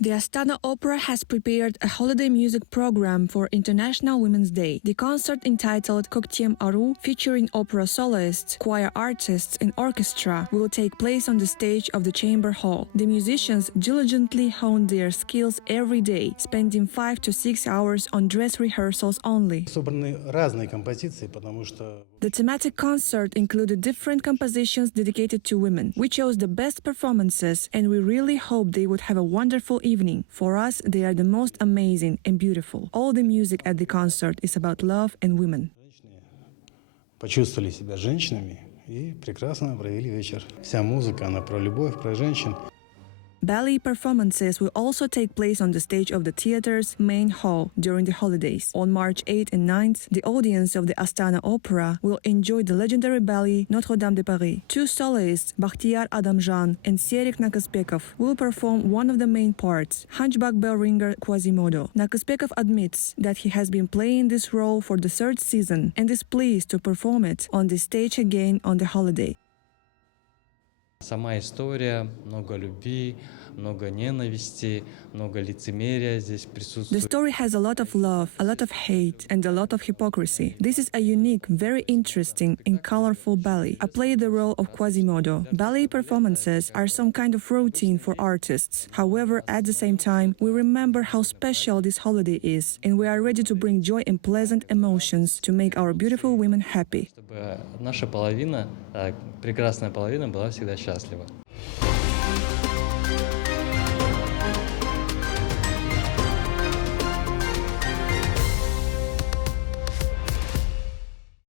The Astana Opera has prepared a holiday music program for International Women's Day. The concert entitled Koktem featuring opera soloists, choir artists and orchestra will take place on the stage of the chamber hall. The musicians diligently hone their skills every day, spending 5 to 6 hours on dress rehearsals only. The thematic concert included different compositions dedicated to women. We chose the best performances and we really hope they would have a wonderful evening. For us, they are the most amazing and beautiful. All the music at the concert is about love and women. Почувствовали себя женщинами и прекрасно провели вечер. Вся музыка, она про любовь, про женщин. Ballet performances will also take place on the stage of the theater's main hall during the holidays. On March 8th and 9th, the audience of the Astana Opera will enjoy the legendary ballet Notre Dame de Paris. Two soloists, Bakhtiyar Adamzhan and Serik Nakyspekov, will perform one of the main parts, hunchback bell ringer Quasimodo. Nakyspekov admits that he has been playing this role for the third season and is pleased to perform it on the stage again on the holiday. Сама история, много любви, много ненависти, много лицемерия здесь присутствует. The story has a lot of love, a lot of hate, and a lot of hypocrisy. This is a unique, very interesting and colorful ballet. I play the role of Quasimodo. Ballet performances are some kind of routine for artists. However, at the same time, we remember how special this holiday is, and we are ready to bring joy and pleasant emotions to make our beautiful women happy. Чтобы наша половина, прекрасная половина, была всегда счастлива.